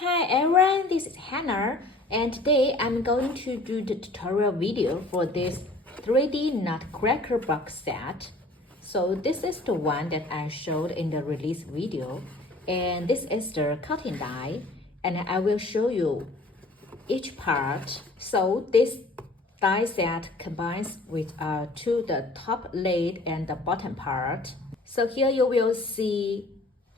Hi everyone, this is Hannah, and today I'm going to do the tutorial video for this 3D Nutcracker box set. So this is the one that I showed in the release video, and this is the cutting die, and I will show you each part. So this die set combines with the top lid and the bottom part. So here you will see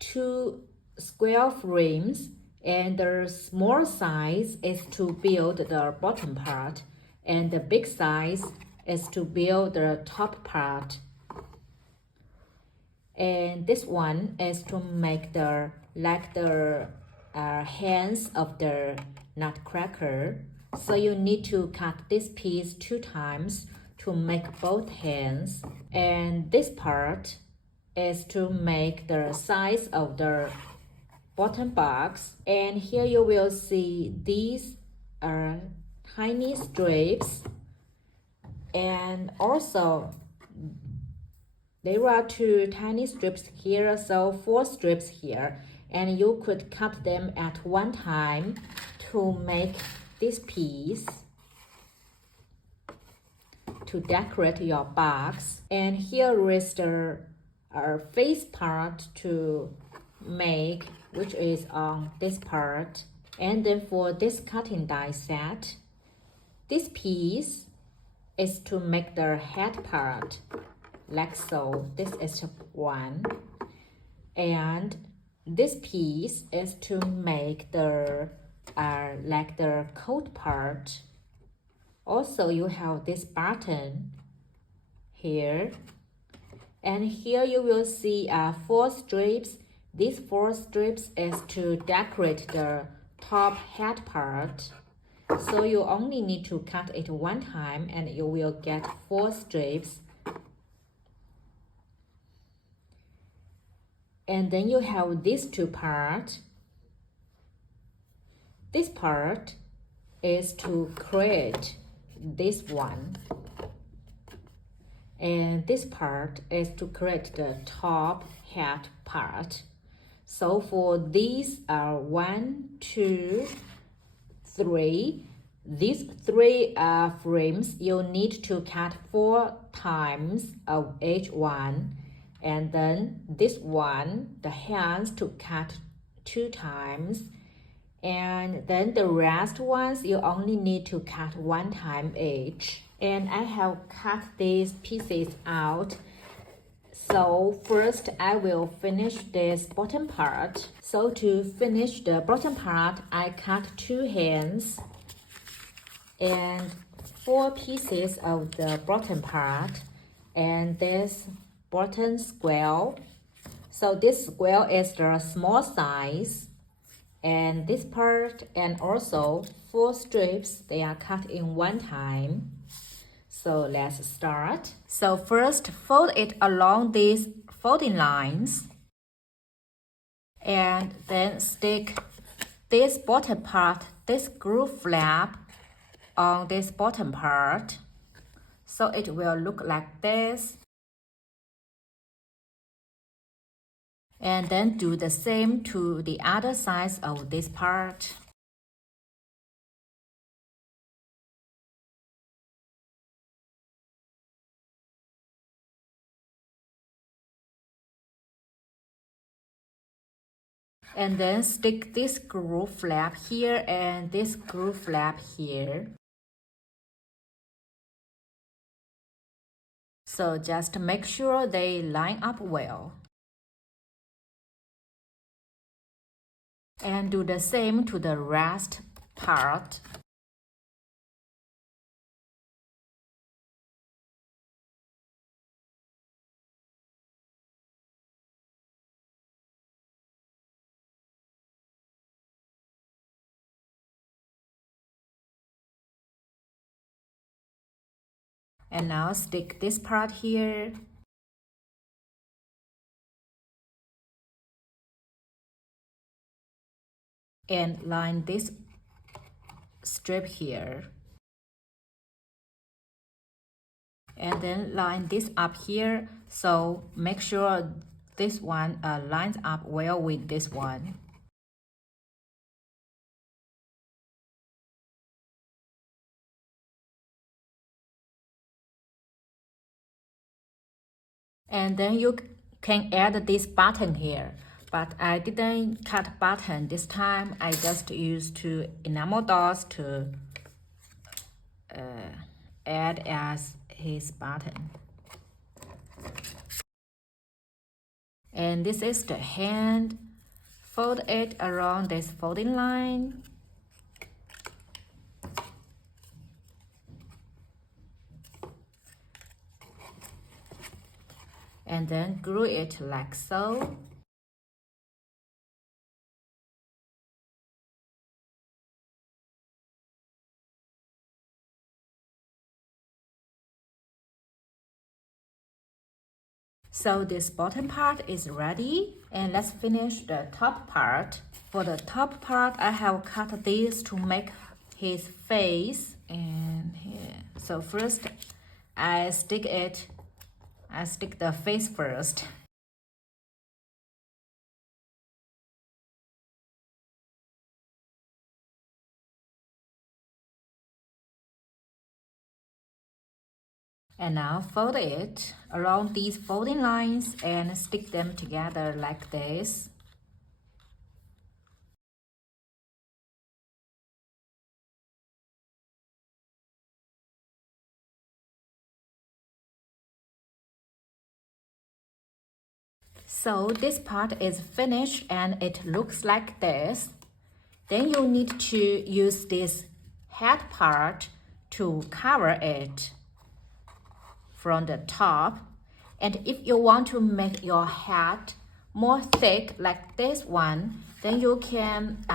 two square frames, and the small size is to build the bottom part, and the big size is to build the top part. And this one is to make the hands of the Nutcracker. So you need to cut this piece 2 times to make both hands, and this part is to make the size of the bottom box. And here you will see these are tiny strips, and also there are 2 tiny strips here, so 4 strips here, and you could cut them at one time to make this piece to decorate your box. And here is the face part to make, which is on this part. And then for this cutting die set, this piece is to make the head part, like so. This is one, and this piece is to make the like the coat part. Also, you have this button here, and here you will see 4 strips. These 4 strips is to decorate the top head part. So you only need to cut it one time, and you will get 4 strips. And then you have these 2 parts. This part is to create this one, and this part is to create the top head part. So for these are 1, 2, 3. These 3 frames you need to cut 4 times of each one, and then this one, the hands, to cut 2 times, and then the rest ones you only need to cut 1 time each. And I have cut these pieces out. So first I will finish this bottom part. So to finish the bottom part, I cut 2 hands and 4 pieces of the bottom part, and this bottom square. So this square is the small size, and this part, and also 4 strips, they are cut in one time. So let's start. So first fold it along these folding lines, and then stick this bottom part, this groove flap, on this bottom part, so it will look like this. And then do the same to the other side of this part. And then stick this groove flap here and this groove flap here. So just make sure they line up well. And do the same to the rest part. And now stick this part here. And line this strip here. And then line this up here. So make sure this one lines up well with this one. And then you can add this button here, but I didn't cut button this time. I just used two enamel dots to add as his button. And this is the hand. Fold it around this folding line. And then glue it like so. So this bottom part is ready, and let's finish the top part. For the top part, I have cut this to make his face and here. So first, I stick the face first. And now fold it around these folding lines and stick them together like this. So this part is finished and it looks like this. Then you need to use this head part to cover it from the top. And if you want to make your hat more thick like this one, then you can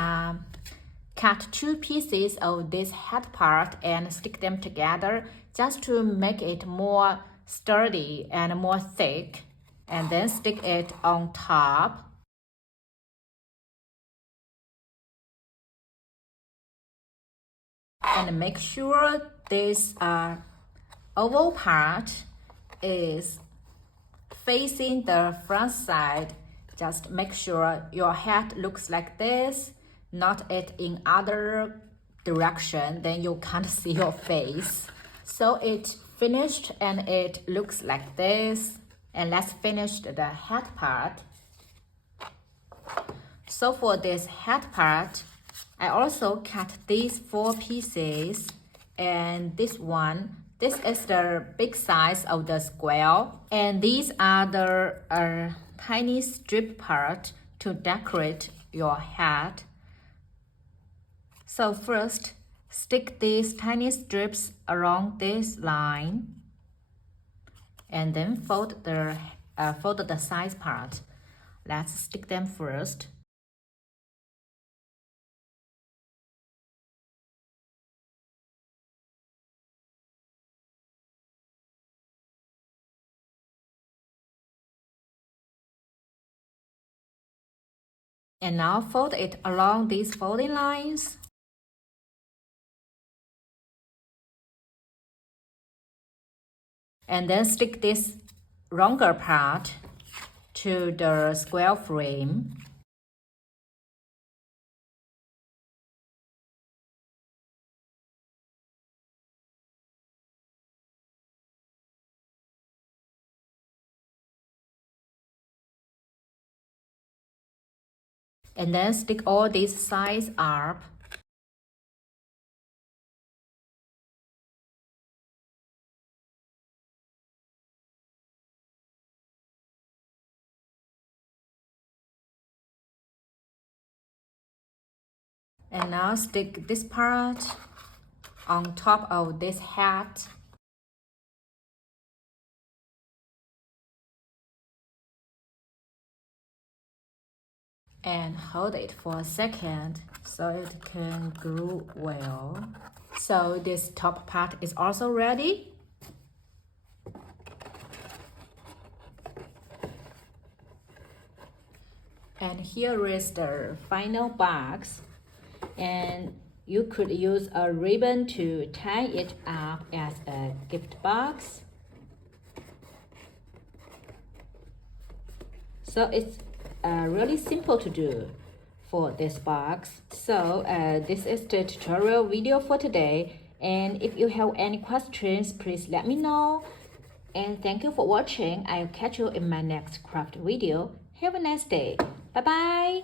cut two pieces of this head part and stick them together just to make it more sturdy and more thick, and then stick it on top. And make sure this oval part is facing the front side. Just make sure your hat looks like this, not it in other direction, then you can't see your face. So it's finished and it looks like this. And let's finish the head part. So for this head part, I also cut these 4 pieces, and this one, this is the big size of the square, and these are the tiny strip part to decorate your hat. So first, stick these tiny strips along this line, and then fold the side part. Let's stick them first. And now fold it along these folding lines. And then stick this longer part to the square frame. And then stick all these sides up. And now stick this part on top of this hat. And hold it for a second so it can glue well. So this top part is also ready. And here is the final box. And you could use a ribbon to tie it up as a gift box. So it's really simple to do for this box. So this is the tutorial video for today, and if you have any questions, please let me know. And thank you for watching. I'll catch you in my next craft video. Have a nice day. Bye bye.